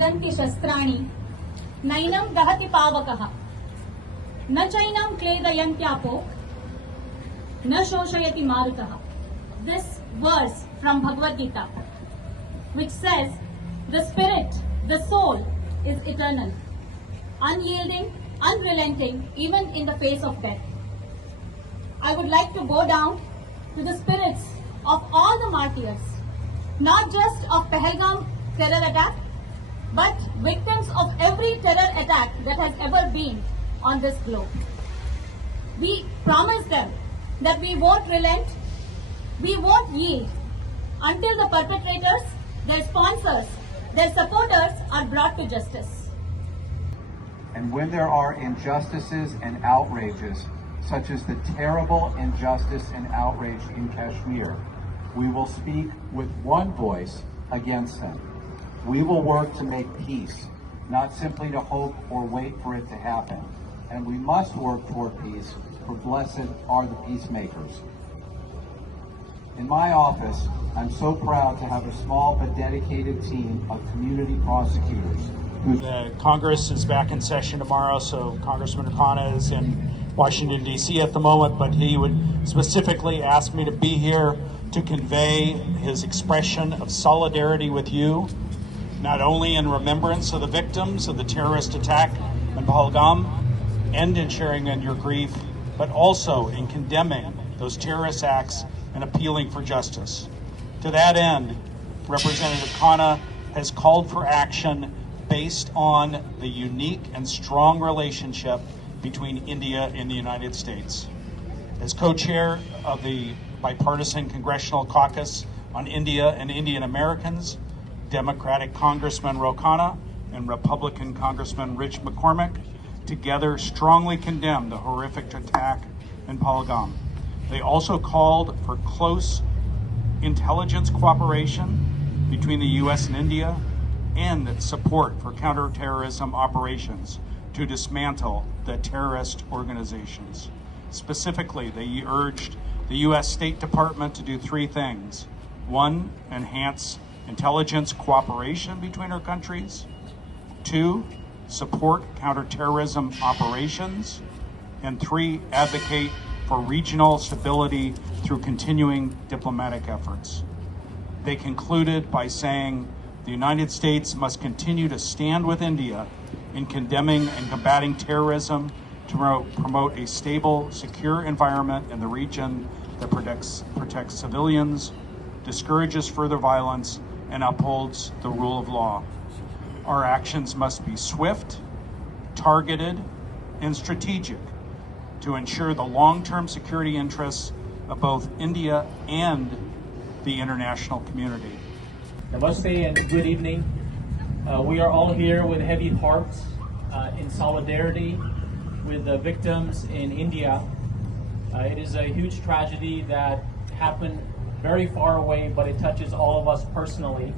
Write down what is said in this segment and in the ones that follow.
विन्दन्ति शस्त्राणि नैनं दहति पावकः न चैनं क्लेदयन्त्यापो न शोषयति मारुतः. This verse from Bhagavad Gita, which says the spirit, the soul is eternal, unyielding, unrelenting, even in the face of death. I would like to go down to the spirits of all the martyrs, not just of Pahalgam terror attack, but victims of every terror attack that has ever been on this globe. We promise them that we won't relent, we won't yield until the perpetrators, their sponsors, their supporters are brought to justice. And when there are injustices and outrages, such as the terrible injustice and outrage in Kashmir, we will speak with one voice against them. We will work to make peace, not simply to hope or wait for it to happen. And we must work toward peace, for blessed are the peacemakers. In my office, I'm so proud to have a small but dedicated team of community prosecutors. The Congress is back in session tomorrow, so Congressman O'Connor is in Washington, D.C. at the moment, but he would specifically ask me to be here to convey his expression of solidarity with you, not only in remembrance of the victims of the terrorist attack in Pahalgam and in sharing in your grief, but also in condemning those terrorist acts and appealing for justice. To that end, Representative Khanna has called for action based on the unique and strong relationship between India and the United States. As co-chair of the Bipartisan Congressional Caucus on India and Indian Americans, Democratic Congressman Ro Khanna and Republican Congressman Rich McCormick together strongly condemned the horrific attack in Pahalgam. They also called for close intelligence cooperation between the U.S. and India and support for counterterrorism operations to dismantle the terrorist organizations. Specifically, they urged the U.S. State Department to do three things. One, enhance intelligence cooperation between our countries. Two, support counterterrorism operations. And three, advocate for regional stability through continuing diplomatic efforts. They concluded by saying the United States must continue to stand with India in condemning and combating terrorism to promote a stable, secure environment in the region that protects civilians, discourages further violence, and upholds the rule of law. Our actions must be swift, targeted, and strategic to ensure the long-term security interests of both India and the international community. Namaste and good evening. We are all here with heavy hearts in solidarity with the victims in India. It is a huge tragedy that happened very far away, but it touches all of us personally.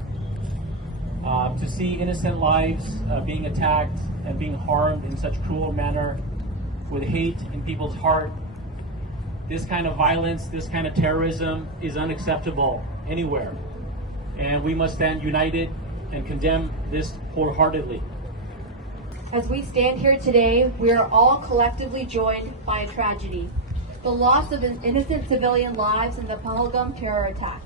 To see innocent lives being attacked and being harmed in such cruel manner with hate in people's heart, this kind of violence, this kind of terrorism is unacceptable anywhere. And we must stand united and condemn this wholeheartedly. As we stand here today, we are all collectively joined by a tragedy: the loss of innocent civilian lives in the Pahalgam terror attack.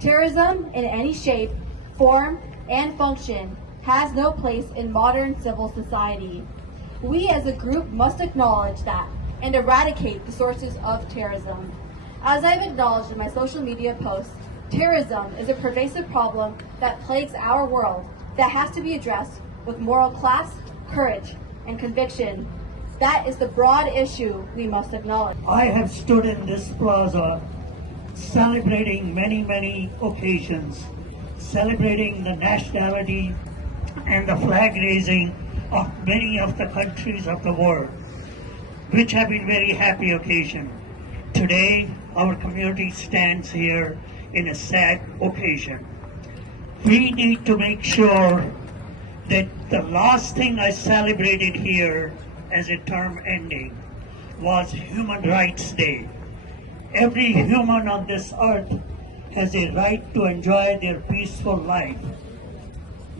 Terrorism in any shape, form, and function has no place in modern civil society. We as a group must acknowledge that and eradicate the sources of terrorism. As I've acknowledged in my social media posts, terrorism is a pervasive problem that plagues our world that has to be addressed with moral class, courage, and conviction. That is the broad issue we must acknowledge. I have stood in this plaza celebrating many occasions, celebrating the nationality and the flag raising of many of the countries of the world, which have been very happy occasion. Today, our community stands here in a sad occasion. We need to make sure that the last thing I celebrated here as a term ending was Human Rights Day. Every human on this earth has a right to enjoy their peaceful life.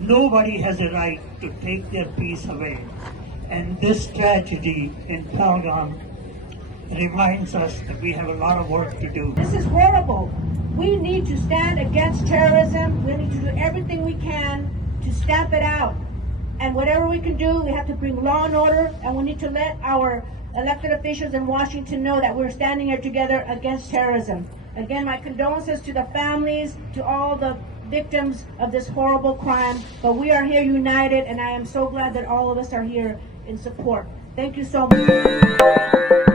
Nobody has a right to take their peace away. And this tragedy in Pahalgam reminds us that we have a lot of work to do. This is horrible. We need to stand against terrorism. We need to do everything we can to stamp it out. And whatever we can do, we have to bring law and order, and we need to let our elected officials in Washington know that we're standing here together against terrorism. Again, my condolences to the families, to all the victims of this horrible crime, but we are here united, and I am so glad that all of us are here in support. Thank you so much.